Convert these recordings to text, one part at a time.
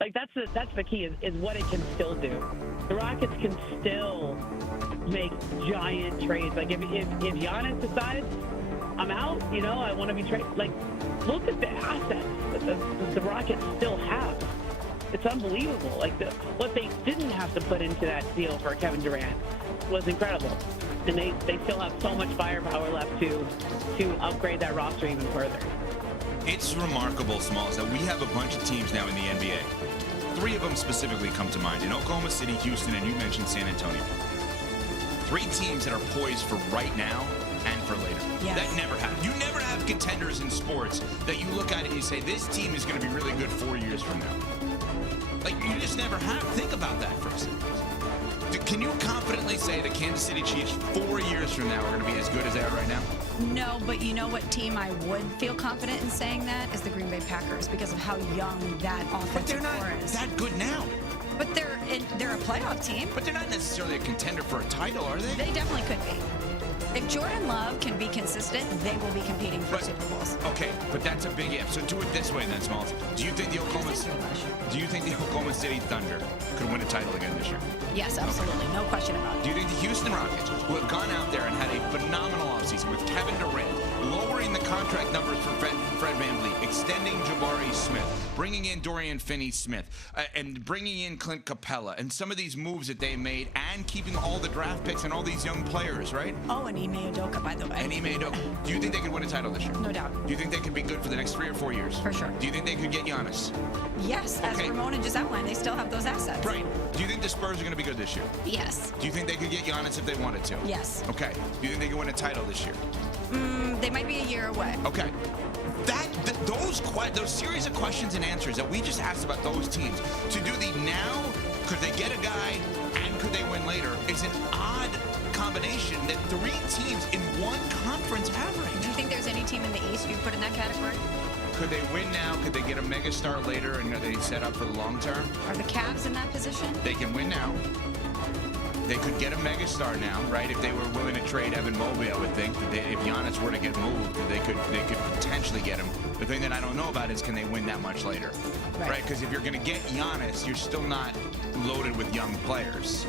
Like that's the key is what it can still do. The Rockets can still make giant trades. Like if Giannis decides I'm out, I want to be traded. Like look at the assets that the Rockets still have. It's unbelievable. Like what they didn't have to put into that deal for Kevin Durant was incredible, and they still have so much firepower left to upgrade that roster even further. It's remarkable, Smalls, that we have a bunch of teams now in the NBA. 3 of them specifically come to mind. In Oklahoma City, Houston, and you mentioned San Antonio. 3 teams that are poised for right now and for later. Yes. That never happens. You never have contenders in sports that you look at it and you say, this team is going to be really good 4 years from now. Like, you just never have. Think about that for a second. Can you confidently say the Kansas City Chiefs 4 years from now are going to be as good as they are right now? No, but you know what team I would feel confident in saying that is the Green Bay Packers because of how young that offensive core is. That good now. But they're a playoff team. But they're not necessarily a contender for a title, are they? They definitely could be. If Jordan Love can be consistent, they will be competing for Super Bowls. Okay, but that's a big if. So do it this way then, Smalls. Do you think the Oklahoma City Thunder could win a title again this year? Yes, absolutely. No question about it. Do you think the Houston Rockets, who have gone out there and had a phenomenal offseason with Kevin Durant, lowering the contract numbers for Fred VanVleet, extending Jabari Smith, bringing in Dorian Finney-Smith, and bringing in Clint Capella, and some of these moves that they made, and keeping all the draft picks and all these young players, right? Oh, and Ime Udoka, by the way. And Ime Udoka. Do you think they could win a title this year? No doubt. Do you think they could be good for the next 3 or 4 years? For sure. Do you think they could get Giannis? Yes, as Ramona just outlined, they still have those assets. Right. Do you think the Spurs are going to be good this year? Yes. Do you think they could get Giannis if they wanted to? Yes. Okay. Do you think they could win a title this year? They might be a year away. Okay. Those series of questions and answers that we just asked about those teams, to do the now, could they get a guy, and could they win later, is an odd combination that 3 teams in one conference have right now. Do you think there's any team in the East you'd put in that category? Could they win now? Could they get a megastar later, and are they set up for the long term? Are the Cavs in that position? They can win now. They could get a megastar now, right? If they were willing to trade Evan Mobley, I would think that if Giannis were to get moved, they could potentially get him. The thing that I don't know about is can they win that much later, right? Because if you're going to get Giannis, you're still not loaded with young players.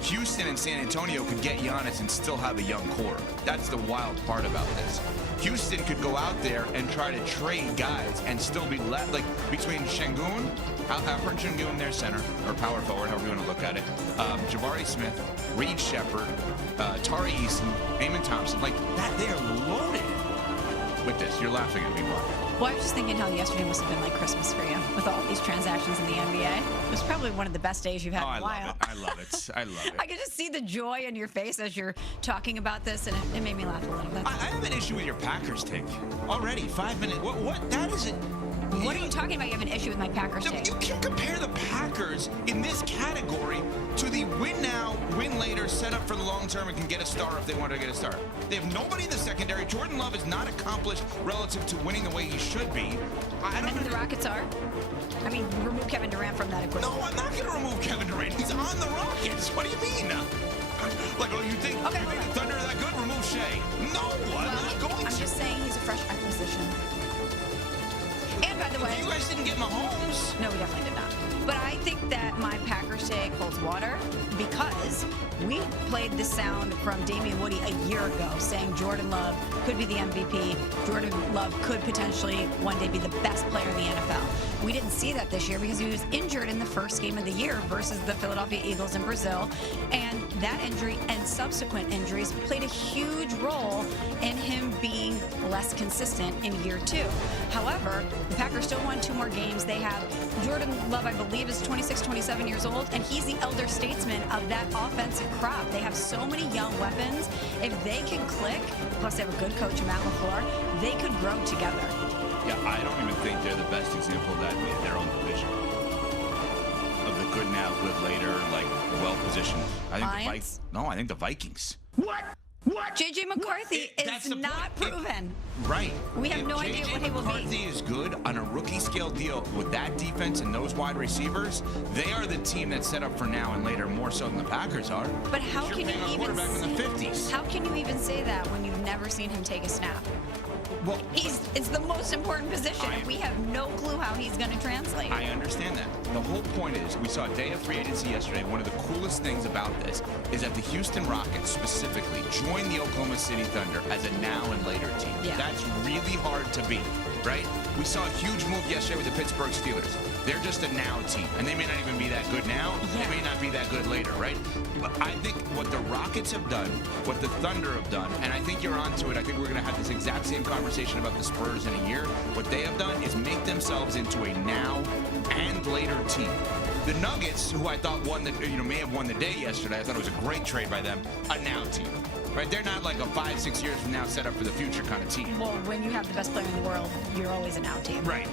Houston and San Antonio could get Giannis and still have a young core. That's the wild part about this. Houston could go out there and try to trade guys and still be left, like between Şengün, Alperen Şengün, their center, or power forward, however you want to look at it, Jabari Smith, Reed Shepherd, Tari Eason, Amon Thompson, like that, they are loaded with this. You're laughing at me, why? Well, I was just thinking how yesterday must have been like Christmas for you with all these transactions in the NBA. It was probably one of the best days you've had in a while. I love it. I love it. I could just see the joy in your face as you're talking about this, and it made me laugh a little bit. I have an issue with your Packers take. Already, 5 minutes. What? That isn't... What are you talking about? You have an issue with my Packers take? You can't compare the Packers in this category to the win now, win later, set up for the long term and can get a star if they want to get a star. They have nobody in the secondary. Jordan Love is not accomplished relative to winning the way he should be. I don't know who the Rockets are. I mean, remove Kevin Durant from that equation. No, I'm not going to remove Kevin Durant. He's on the Rockets. What do you mean? Like, oh, you think the Thunder are that good? Remove Shea. No, I'm not going to. I'm just saying he's a fresh acquisition. And by the way, you guys didn't get Mahomes. No, we definitely did not. But I think that my Packers take holds water because we played the sound from Damian Woody a year ago saying Jordan Love could be the MVP. Jordan Love could potentially one day be the best player in the NFL. We didn't see that this year because he was injured in the first game of the year versus the Philadelphia Eagles in Brazil. And that injury and subsequent injuries played a huge role in him being less consistent in year 2. However, the Packers still won 2 more games. They have Jordan Love, I believe, is 26, 27 years old, and he's the elder statesman of that offensive crop. They have so many young weapons. If they can click, plus they have a good coach, Matt LaFleur, they could grow together. Yeah, I don't even think they're the best example of that in their own division. Of the good now, good later, like well-positioned. I think the Vikings. What? J.J. McCarthy is not proven. Right. We have no idea what he will be. J.J. McCarthy is good on a rookie scale deal with that defense and those wide receivers. They are the team that's set up for now and later more so than the Packers are. But how can you even say in the 50s? How can you even say that when you've never seen him take a snap? Well, it's the most important position, and we have no clue how he's going to translate. I understand that. The whole point is, we saw a day of free agency yesterday. One of the coolest things about this is that the Houston Rockets specifically joined the Oklahoma City Thunder as a now and later team. Yeah. That's really hard to beat, right? We saw a huge move yesterday with the Pittsburgh Steelers. They're just a now team, and they may not even be that good now. Yeah. They may not be that good later, right? But I think what the Rockets have done, what the Thunder have done, and I think you're onto it. I think we're going to have this exact same conversation about the Spurs in a year. What they have done is make themselves into a now and later team. The Nuggets, who I thought may have won the day yesterday, I thought it was a great trade by them, a now team. Right? They're not like a 5-6 years from now set up for the future kind of team. Well, when you have the best player in the world, you're always an out team. Right.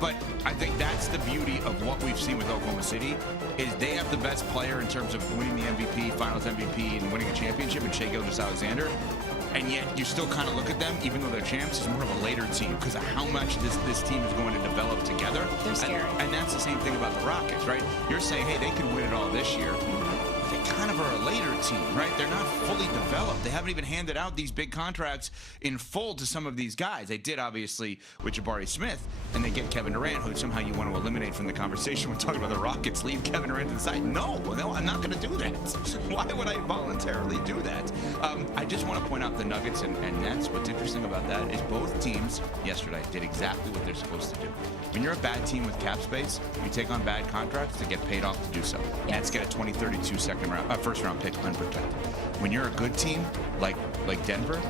But I think that's the beauty of what we've seen with Oklahoma City is they have the best player in terms of winning the MVP, Finals MVP, and winning a championship in Shai Gilgeous-Alexander. And yet you still kind of look at them, even though they're champs, as more of a later team because of how much this team is going to develop together. They're scary. And that's the same thing about the Rockets, right? You're saying, hey, they can win it all this year. They kind of are a later team, right? They're not fully developed. They haven't even handed out these big contracts in full to some of these guys. They did, obviously, with Jabari Smith, and they get Kevin Durant, who somehow you want to eliminate from the conversation when talking about the Rockets. Leave Kevin Durant to the side. No, I'm not going to do that. Why would I voluntarily do that? I just want to point out the Nuggets and Nets. What's interesting about that is both teams yesterday did exactly what they're supposed to do. When you're a bad team with cap space, you take on bad contracts to get paid off to do so. Yes. Nets get a 2032 first round pick unprotected. When you're a good team like Denver,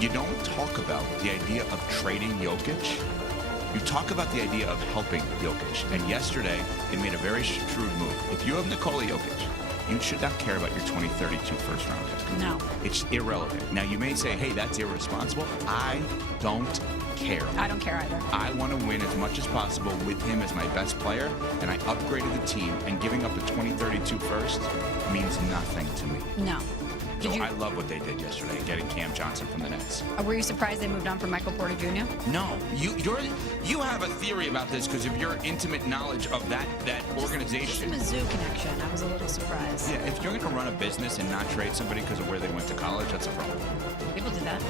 you don't talk about the idea of trading Jokic. You talk about the idea of helping Jokic. And yesterday, they made a very shrewd move. If you have Nikola Jokic, you should not care about your 2032 first round pick. No. It's irrelevant. Now, you may say, hey, that's irresponsible. I don't care. I don't care either. I want to win as much as possible with him as my best player, and I upgraded the team, and giving up a 2032 first means nothing to me. No. So I love what they did yesterday, getting Cam Johnson from the Nets. Were you surprised they moved on from Michael Porter Jr.? No. You have a theory about this because of your intimate knowledge of that organization. Just Mizzou connection. I was a little surprised. Yeah, if you're going to run a business and not trade somebody because of where they went to college, that's a problem. People did that.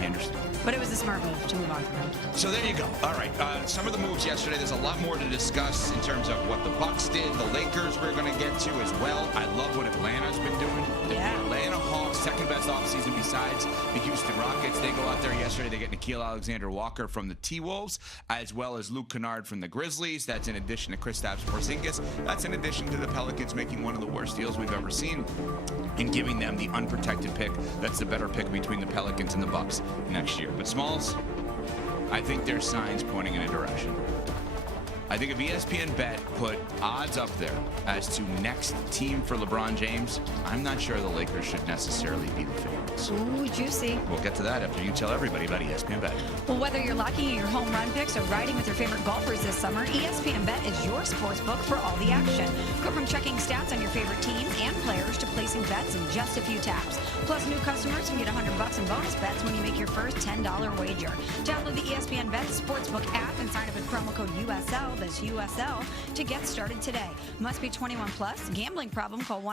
I understand. But it was a smart move to move on from him. So there you go. All right. Some of the moves yesterday, there's a lot more to discuss in terms of what the Bucks did, the Lakers we're going to get to as well. I love what Atlanta's been doing. Yeah. The Atlanta Hawks, second best offseason besides the Houston Rockets. They go out there yesterday. They get Nickeil Alexander-Walker from the T-Wolves, as well as Luke Kennard from the Grizzlies. That's in addition to Kristaps Porzingis. That's in addition to the Pelicans making one of the worst deals we've ever seen and giving them the unprotected pick. That's the better pick between the Pelicans and the Bucks next year. But Smalls, I think there's signs pointing in a direction. I think if ESPN Bet put odds up there as to next team for LeBron James, I'm not sure the Lakers should necessarily be the favorites. Ooh, juicy. We'll get to that after you tell everybody about ESPN Bet. Well, whether you're locking in your home run picks or riding with your favorite golfers this summer, ESPN Bet is your sports book for all the action. Go from checking stats on your favorite teams and players to placing bets in just a few taps. Plus, new customers can get $100 in bonus bets when you make your first $10 wager. Download the ESPN Bet Sportsbook app and sign up with promo code USL, that's USL, to get started today. Must be 21 plus. Gambling problem, call 1